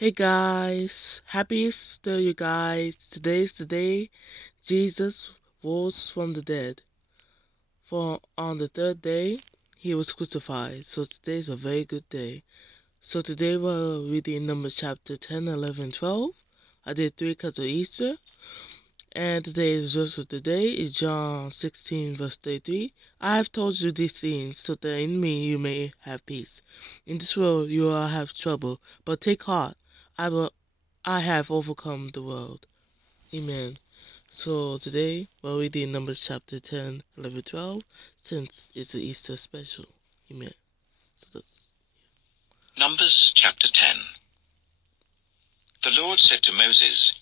Hey guys, happy Easter, you guys. Today's the day Jesus rose from the dead. For on the third day, he was crucified. So today's a very good day. So today we're reading Numbers chapter 10, 11, 12. I did 3 because of Easter. And today's verse of the day is John 16, verse 33. I have told you these things so that in me you may have peace. In this world you will have trouble, but take heart. I have overcome the world. Amen. So today we're reading Numbers chapter 10, 11, 12, since it's an Easter special. Amen. Numbers chapter 10. The Lord said to Moses,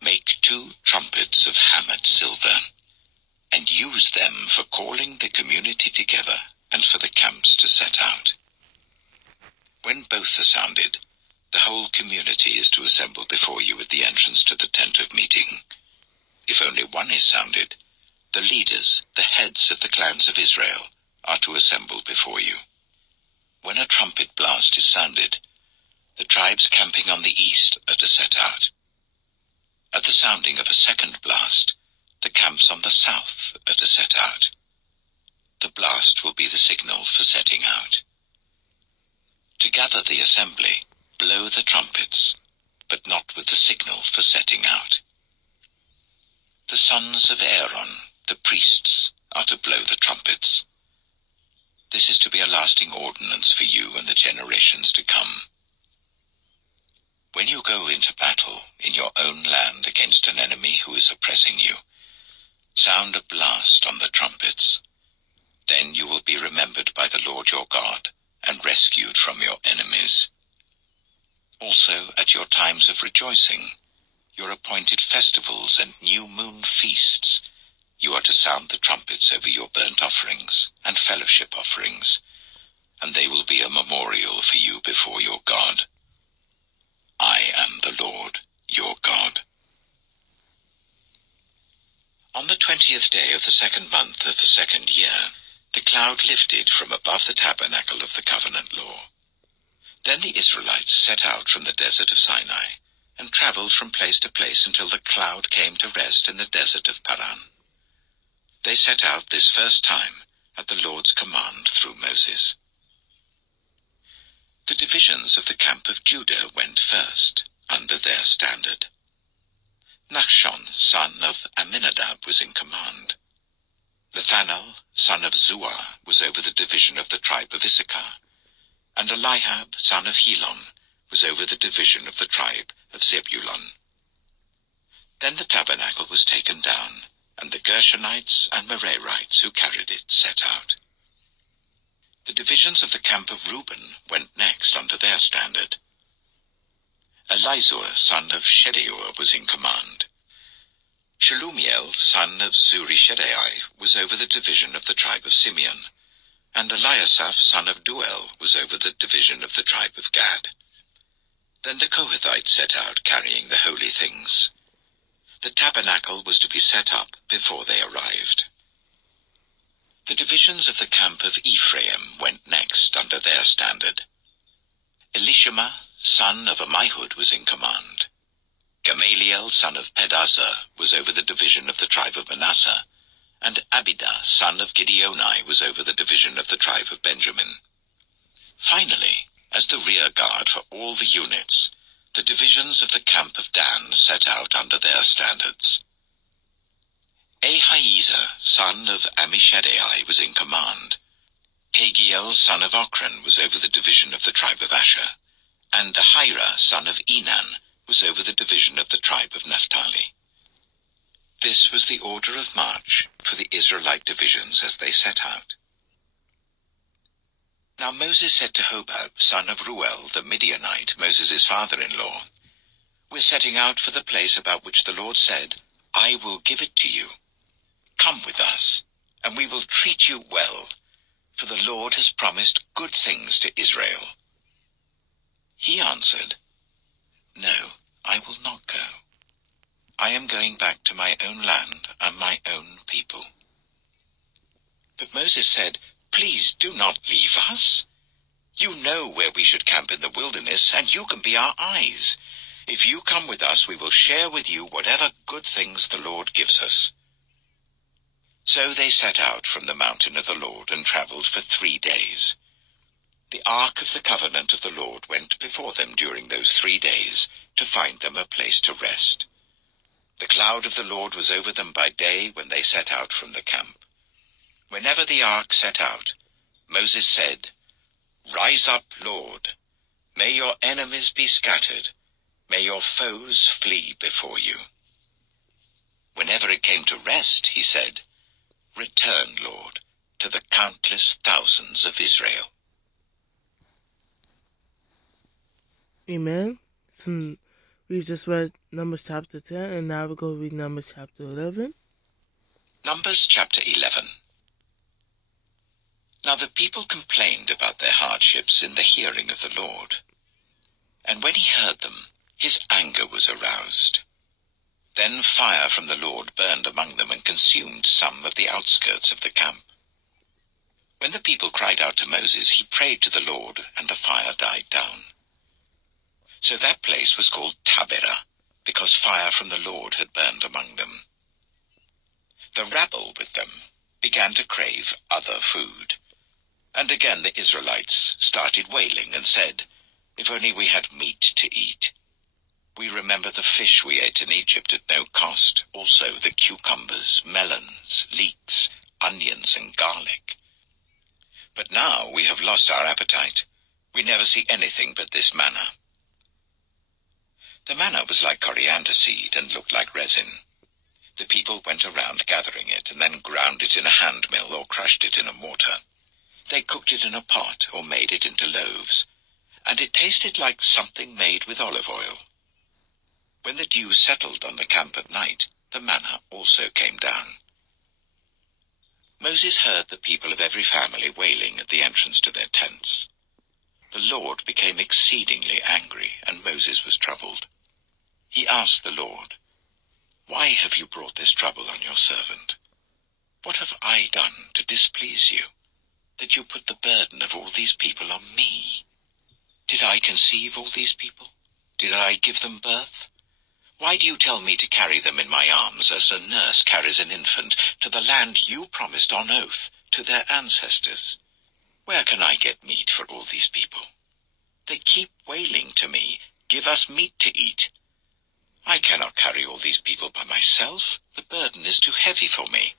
"Make 2 trumpets of hammered silver, and use them for calling the community together and for the camps to set out. When both are sounded, the whole community is to assemble before you at the entrance to the tent of meeting. If only one is sounded, the leaders, the heads of the clans of Israel, are to assemble before you. When a trumpet blast is sounded, the tribes camping on the east are to set out. At the sounding of a second blast, the camps on the south are to set out. The blast will be the signal for setting out. To gather the assembly, blow the trumpets, but not with the signal for setting out. The sons of Aaron, the priests, are to blow the trumpets. This is to be a lasting ordinance for you and the generations to come. When you go into battle in your own land against an enemy who is oppressing you, sound a blast on the trumpets. Then you will be remembered by the Lord your God and rescued from your enemies. Also, at your times of rejoicing, your appointed festivals and new moon feasts, you are to sound the trumpets over your burnt offerings and fellowship offerings, and they will be a memorial for you before your God. I am the Lord your God. On the 20th day of the 2nd month of the 2nd year, the cloud lifted from above the tabernacle of the covenant law. Then the Israelites set out from the desert of Sinai and traveled from place to place until the cloud came to rest in the desert of Paran. They set out this first time at the Lord's command through Moses. The divisions of the camp of Judah went first, under their standard. Nachshon, son of Amminadab, was in command. Nathanael, son of Zuar, was over the division of the tribe of Issachar, and Eliab, son of Helon, was over the division of the tribe of Zebulun. Then the tabernacle was taken down, and the Gershonites and Merarites who carried it set out. The divisions of the camp of Reuben went next under their standard. Elizur, son of Shedeur, was in command. Shelumiel, son of Zurishaddai, was over the division of the tribe of Simeon, and Eliasaph, son of Duel, was over the division of the tribe of Gad. Then the Kohathites set out carrying the holy things. The tabernacle was to be set up before they arrived. The divisions of the camp of Ephraim went next under their standard. Elishama, son of Ammihud, was in command. Gamaliel, son of Pedazur, was over the division of the tribe of Manasseh, and Abidah, son of Gideoni, was over the division of the tribe of Benjamin. Finally, as the rear guard for all the units, the divisions of the camp of Dan set out under their standards. Ahiezer, son of Ammishaddai, was in command. Pagiel, son of Ochran, was over the division of the tribe of Asher, and Ahira, son of Enan, was over the division of the tribe of Naphtali. This was the order of march for the Israelite divisions as they set out. Now Moses said to Hobab, son of Ruel, the Midianite, Moses' father-in-law, "We're setting out for the place about which the Lord said, 'I will give it to you.' Come with us, and we will treat you well, for the Lord has promised good things to Israel." He answered, "No, I will not go. I am going back to my own land and my own people." But Moses said, "Please do not leave us. You know where we should camp in the wilderness, and you can be our eyes. If you come with us, we will share with you whatever good things the Lord gives us." So they set out from the mountain of the Lord and traveled for 3 days. The ark of the covenant of the Lord went before them during those 3 days to find them a place to rest. The cloud of the Lord was over them by day when they set out from the camp. Whenever the ark set out, Moses said, "Rise up, Lord. May your enemies be scattered. May your foes flee before you." Whenever it came to rest, he said, "Return, Lord, to the countless thousands of Israel." Amen. So we just read Numbers chapter 10, and now we're going to read Numbers chapter 11. Numbers chapter 11. Now the people complained about their hardships in the hearing of the Lord. And when he heard them, his anger was aroused. Then fire from the Lord burned among them and consumed some of the outskirts of the camp. When the people cried out to Moses, he prayed to the Lord, and the fire died down. So that place was called Taberah, because fire from the Lord had burned among them. The rabble with them began to crave other food. And again the Israelites started wailing and said, "If only we had meat to eat. We remember the fish we ate in Egypt at no cost, also the cucumbers, melons, leeks, onions, and garlic. But now we have lost our appetite. We never see anything but this manna." The manna was like coriander seed and looked like resin. The people went around gathering it and then ground it in a hand mill or crushed it in a mortar. They cooked it in a pot or made it into loaves, and it tasted like something made with olive oil. When the dew settled on the camp at night, the manna also came down. Moses heard the people of every family wailing at the entrance to their tents. The Lord became exceedingly angry, and Moses was troubled. He asked the Lord, "Why have you brought this trouble on your servant? What have I done to displease you, that you put the burden of all these people on me? Did I conceive all these people? Did I give them birth? Why do you tell me to carry them in my arms as a nurse carries an infant to the land you promised on oath to their ancestors? Where can I get meat for all these people? They keep wailing to me, 'Give us meat to eat.' I cannot carry all these people by myself. The burden is too heavy for me.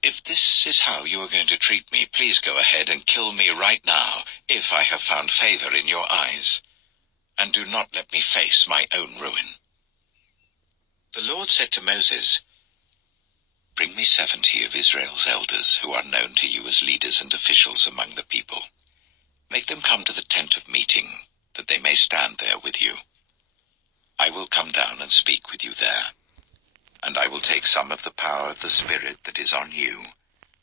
If this is how you are going to treat me, please go ahead and kill me right now, if I have found favor in your eyes, and do not let me face my own ruin." The Lord said to Moses, "Bring me 70 of Israel's elders who are known to you as leaders and officials among the people. Make them come to the tent of meeting, that they may stand there with you. I will come down and speak with you there, and I will take some of the power of the Spirit that is on you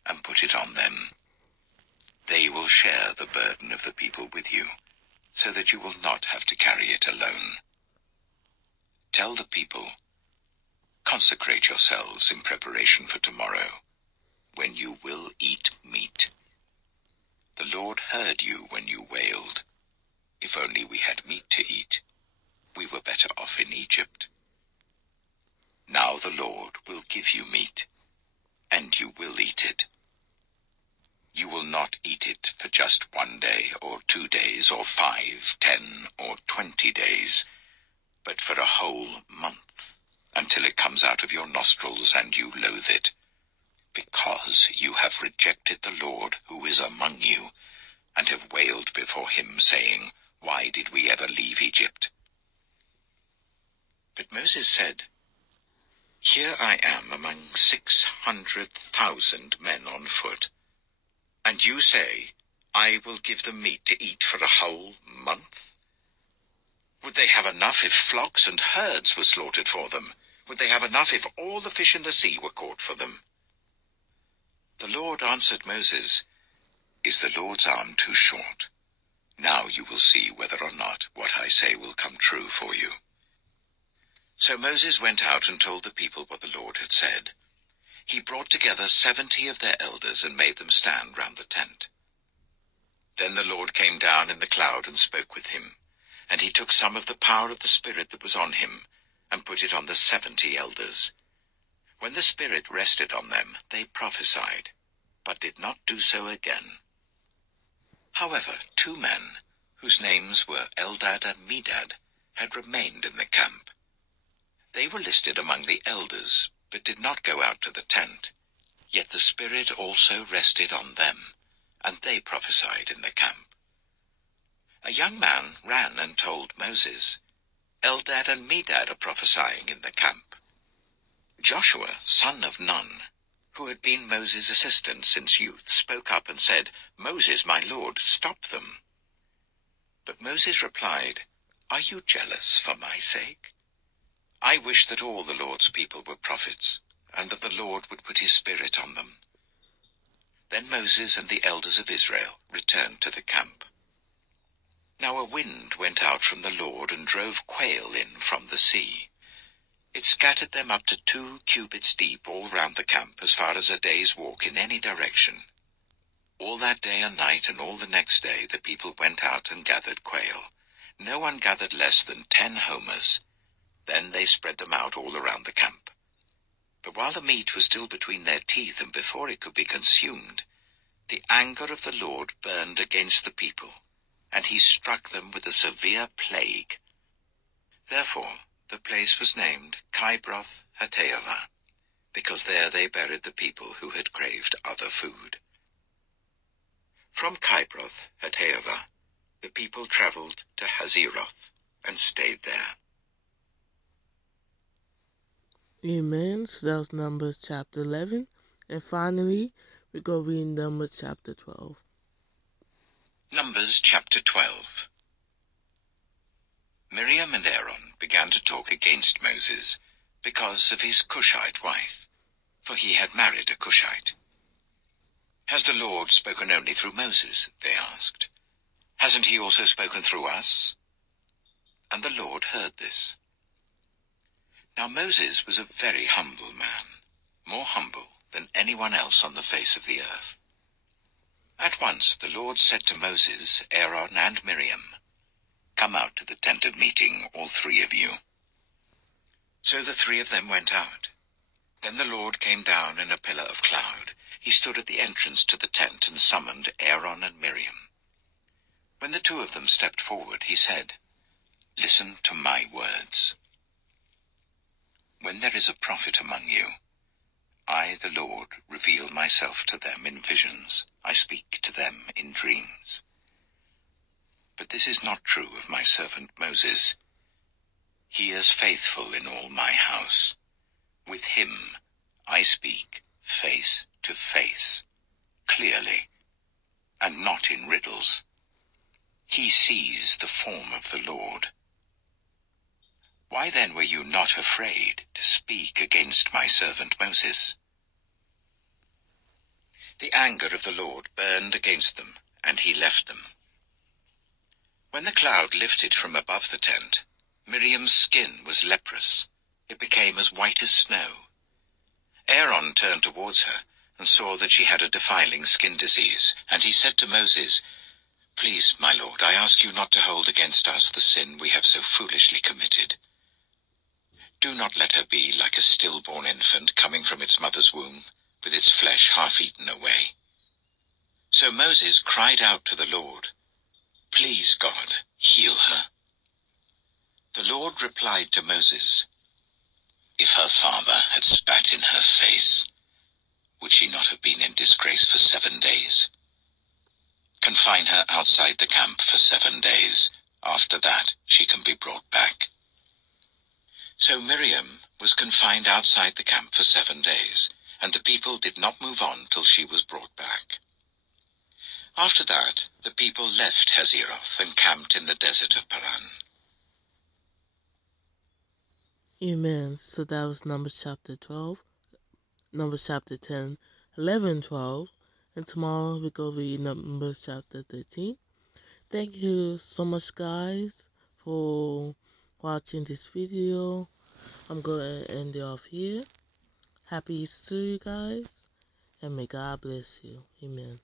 and put it on them. They will share the burden of the people with you, so that you will not have to carry it alone. Tell the people, 'Consecrate yourselves in preparation for tomorrow, when you will eat meat.' The Lord heard you when you wailed, 'If only we had meat to eat. We were better off in Egypt.' Now the Lord will give you meat, and you will eat it. You will not eat it for just 1 day or 2 days or 5, 10, or 20 days, but for a whole month, until it comes out of your nostrils and you loathe it, because you have rejected the Lord who is among you, and have wailed before him, saying, 'Why did we ever leave Egypt?'" But Moses said, "Here I am among 600,000 men on foot, and you say, 'I will give them meat to eat for a whole month?' Would they have enough if flocks and herds were slaughtered for them? Would they have enough if all the fish in the sea were caught for them?" The Lord answered Moses, "Is the Lord's arm too short? Now you will see whether or not what I say will come true for you." So Moses went out and told the people what the Lord had said. He brought together 70 of their elders and made them stand round the tent. Then the Lord came down in the cloud and spoke with him. And he took some of the power of the Spirit that was on him, and put it on the 70 elders. When the Spirit rested on them, they prophesied, but did not do so again. However, 2 men, whose names were Eldad and Medad, had remained in the camp. They were listed among the elders, but did not go out to the tent. Yet the Spirit also rested on them, and they prophesied in the camp. A young man ran and told Moses, "Eldad and Medad are prophesying in the camp." Joshua, son of Nun, who had been Moses' assistant since youth, spoke up and said, "Moses, my lord, stop them." But Moses replied, "Are you jealous for my sake? I wish that all the Lord's people were prophets, and that the Lord would put his Spirit on them." Then Moses and the elders of Israel returned to the camp. Now a wind went out from the Lord and drove quail in from the sea. It scattered them up to 2 cubits deep all round the camp, as far as a day's walk in any direction. All that day and night and all the next day the people went out and gathered quail. No one gathered less than 10 homers. Then they spread them out all around the camp. But while the meat was still between their teeth and before it could be consumed, the anger of the Lord burned against the people, and he struck them with a severe plague. Therefore the place was named Kibroth Hattaavah, because there they buried the people who had craved other food. From Kibroth Hattaavah the people traveled to Hazeroth and stayed there. Amen. So that was Numbers chapter 11. And finally, we go read Numbers chapter 12. Numbers chapter 12. Miriam and Aaron began to talk against Moses because of his Cushite wife, for he had married a Cushite. "Has the Lord spoken only through Moses?" they asked. "Hasn't he also spoken through us?" And the Lord heard this. Now Moses was a very humble man, more humble than anyone else on the face of the earth. At once the Lord said to Moses, Aaron, and Miriam, "Come out to the tent of meeting, all 3 of you." So the 3 of them went out. Then the Lord came down in a pillar of cloud. He stood at the entrance to the tent and summoned Aaron and Miriam. When the 2 of them stepped forward, he said, "Listen to my words. When there is a prophet among you, I, the Lord, reveal myself to them in visions. I speak to them in dreams. But this is not true of my servant Moses. He is faithful in all my house. With him I speak face to face, clearly, and not in riddles. He sees the form of the Lord. Why then were you not afraid to speak against my servant Moses?" The anger of the Lord burned against them, and he left them. When the cloud lifted from above the tent, Miriam's skin was leprous. It became as white as snow. Aaron turned towards her and saw that she had a defiling skin disease, and he said to Moses, "Please, my lord, I ask you not to hold against us the sin we have so foolishly committed. Do not let her be like a stillborn infant coming from its mother's womb, with its flesh half eaten away." So Moses cried out to the Lord, "Please, God, heal her." The Lord replied to Moses, "If her father had spat in her face, would she not have been in disgrace for 7 days? Confine her outside the camp for 7 days. After that, she can be brought back." So Miriam was confined outside the camp for 7 days, and the people did not move on till she was brought back. After that, the people left Hazeroth and camped in the desert of Paran. Amen. So that was Numbers chapter 12, Numbers chapter 10, 11, 12. And tomorrow we go read Numbers chapter 13. Thank you so much, guys, for watching this video. I'm going to end it off here. Happy Easter, you guys, and may God bless you. Amen.